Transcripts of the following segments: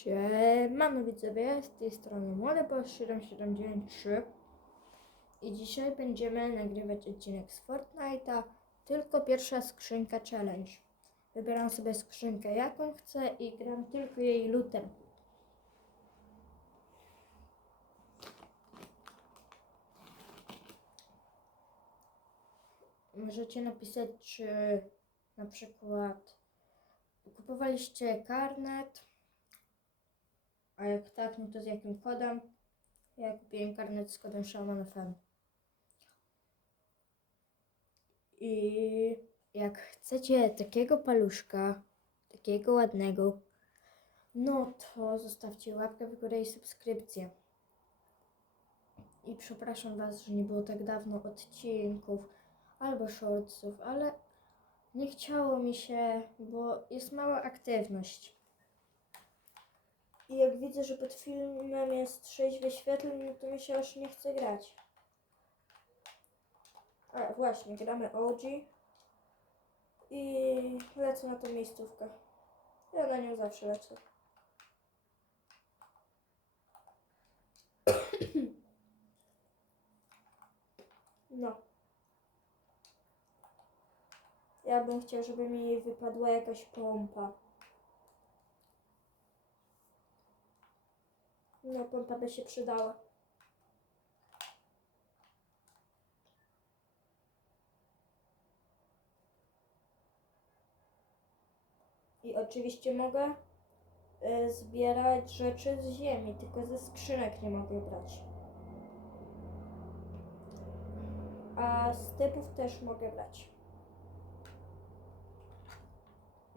Siemano widzowie, z tej strony Młodeboss 7793 i dzisiaj będziemy nagrywać odcinek z Fortnite'a, tylko pierwsza skrzynka challenge. Wybieram sobie skrzynkę jaką chcę i gram tylko jej lutem. Możecie napisać, czy na przykład kupowaliście karnet, a jak tak, no to z jakim kodem? Ja kupiłem karnet z kodem ShamanFM. I jak chcecie takiego paluszka, takiego ładnego, no to zostawcie łapkę w górę i subskrypcję. I przepraszam Was, że nie było tak dawno odcinków albo shortsów, ale nie chciało mi się, bo jest mała aktywność. I jak widzę, że pod filmem jest 6 wyświetleń, no to mi się aż nie chce grać. A właśnie, gramy OG. I lecę na tą miejscówkę. Ja na nią zawsze lecę. No. Ja bym chciał, żeby mi wypadła jakaś pompa. No, pompa by się przydała. I oczywiście mogę e, zbierać rzeczy z ziemi, tylko ze skrzynek nie mogę brać. A z typów też mogę brać.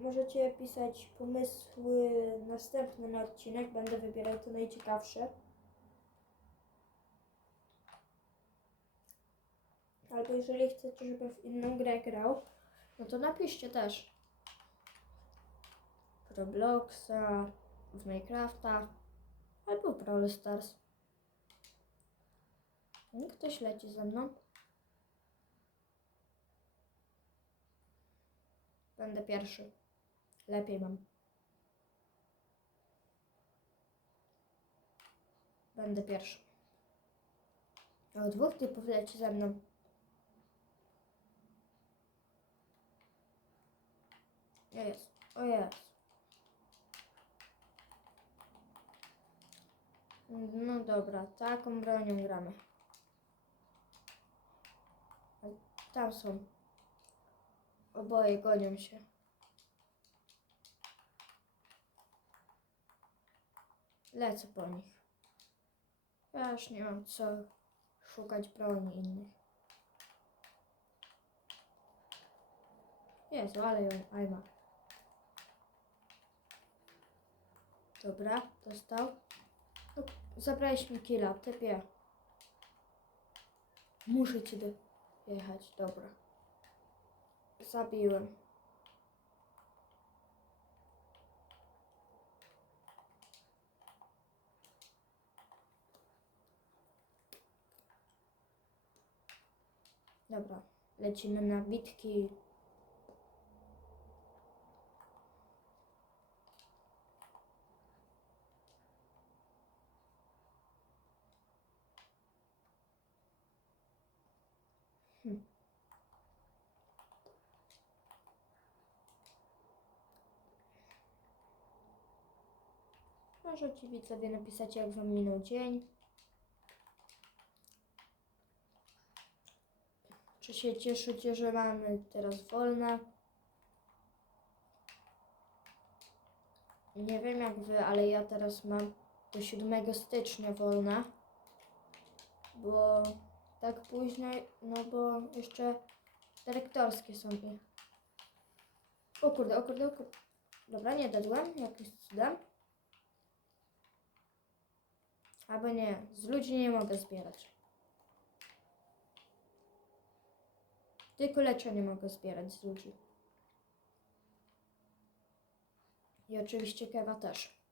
Możecie pisać pomysły następne na odcinek. Będę wybierał te najciekawsze. Albo jeżeli chcecie, żebym w inną grę grał, no to napiszcie też. W Robloxa, w Minecrafta, albo w Brawl Stars. Ktoś leci ze mną. Będę pierwszy. Lepiej mam. Będę pierwszy. O dwóch typów leci ze mną. Jest. O jest. No dobra, taką bronią gramy. Tam są. Oboje gonią się. Lecę po nich. Ja już nie mam co szukać broni innych. Jezu, ale ją. Dobra, dostał. No, zabrałeś mi killa, typie. Muszę ci dojechać, dobra. Zabiłem. Dobra, lecimy na bitki. Hm. Możecie widzowie napisać, jak wam minął dzień. Czy się cieszycie, że mamy teraz wolne? Nie wiem jak wy, ale ja teraz mam do 7 stycznia wolne. Bo tak późno, no bo jeszcze dyrektorskie są i... O kurde, o kurde, o kurde. Dobra, nie dadłem, jakimś cudem. Albo nie, z ludzi nie mogę zbierać. Tylko leczenie mogę zbierać z ludzi. I oczywiście kewa też.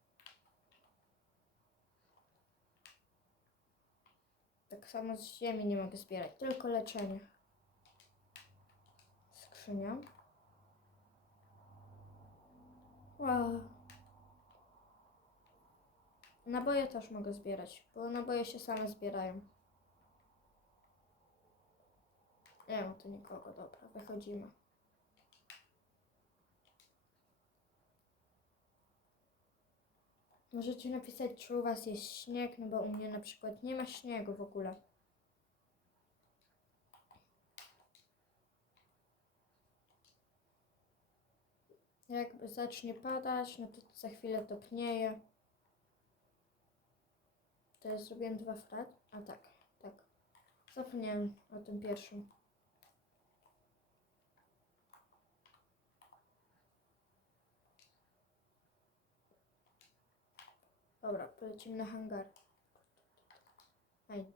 Tak samo z ziemi nie mogę zbierać, tylko leczenie. Skrzynia. Wow. Naboje też mogę zbierać, bo naboje się same zbierają. Nie ma tu nikogo, dobra, wychodzimy. Możecie napisać, czy u Was jest śnieg, no bo u mnie na przykład nie ma śniegu w ogóle. Jak zacznie padać, no to za chwilę topnieje. To ja zrobiłem dwa frat. A tak, tak. Zapomniałem o tym pierwszym. Dobra, polecimy na hangar. Ej.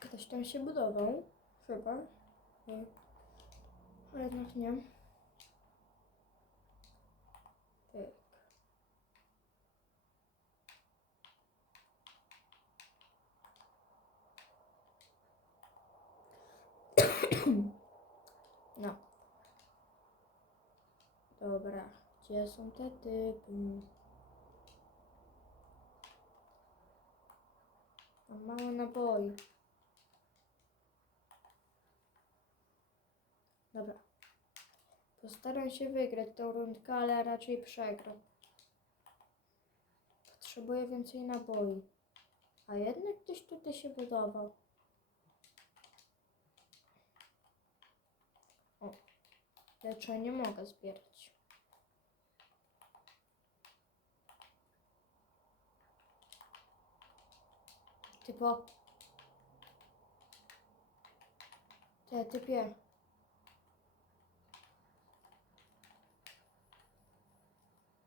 Ktoś tam się budował, chyba. Nie. Ale jednak nie. Pyk. No. Dobra, gdzie są te typy? Mam mało naboi. Dobra. Postaram się wygrać tą rundkę, ale raczej przegram. Potrzebuję więcej naboi. A jednak ktoś tutaj się budował. O. Leczenie mogę zbierać. Typo. Te typie.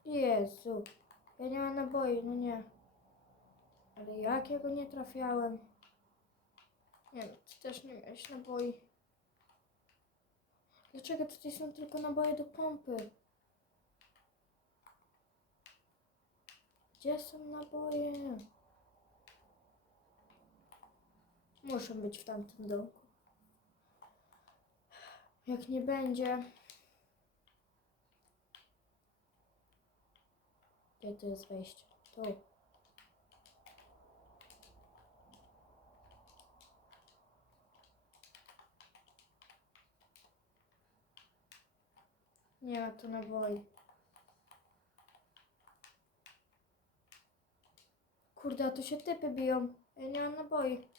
Jezu. Ja nie mam naboi, no nie. Ale jak ja go nie trafiałem? Nie no, ty też nie miałeś naboi. Dlaczego tutaj są tylko naboje do pompy? Gdzie są naboje? Muszą być w tamtym domku. Jak nie będzie... Gdzie to jest wejście? Tu. Nie ma tu naboi. Kurde, a tu się typy biją. Ja nie mam naboi.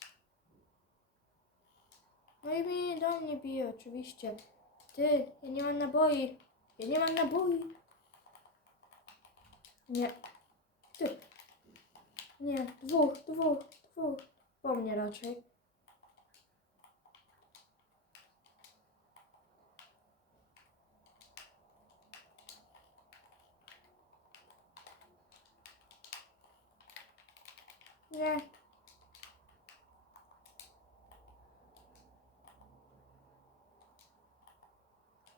No i mi do mnie bije, oczywiście. Ty, ja nie mam naboi. Ja nie mam naboi. Nie. Ty. Nie, dwóch, dwóch, dwóch. Po mnie raczej. Nie.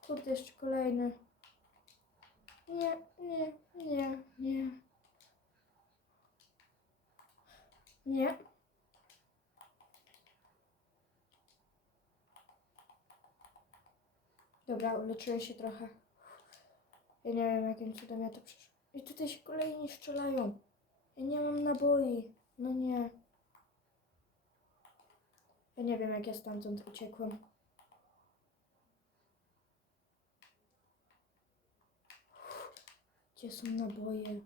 Kurde, jeszcze kolejny. Nie, nie, nie, nie. Nie. Dobra, uleczyłem się trochę. Ja nie wiem, jakim cudem ja to przeszło. I tutaj się kolejni strzelają. Ja nie mam naboi. No nie. Ja nie wiem, jak ja stamtąd uciekłem. Gdzie są naboje?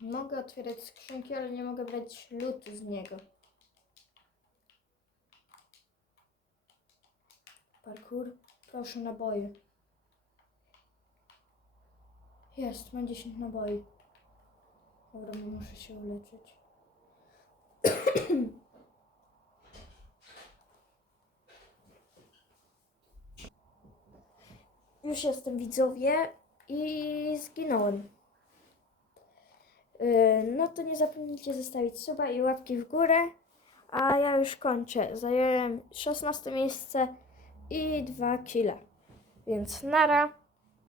Mogę otwierać skrzynki, ale nie mogę brać lutu z niego. Parkour. Proszę, naboje. Jest, mam 10 naboi. Dobra, muszę się uleczyć. Już jestem widzowie i zginąłem. Yy, No to nie zapomnijcie zostawić suba i łapki w górę. A ja już kończę. Zająłem 16 miejsce i 2 kile. Więc nara.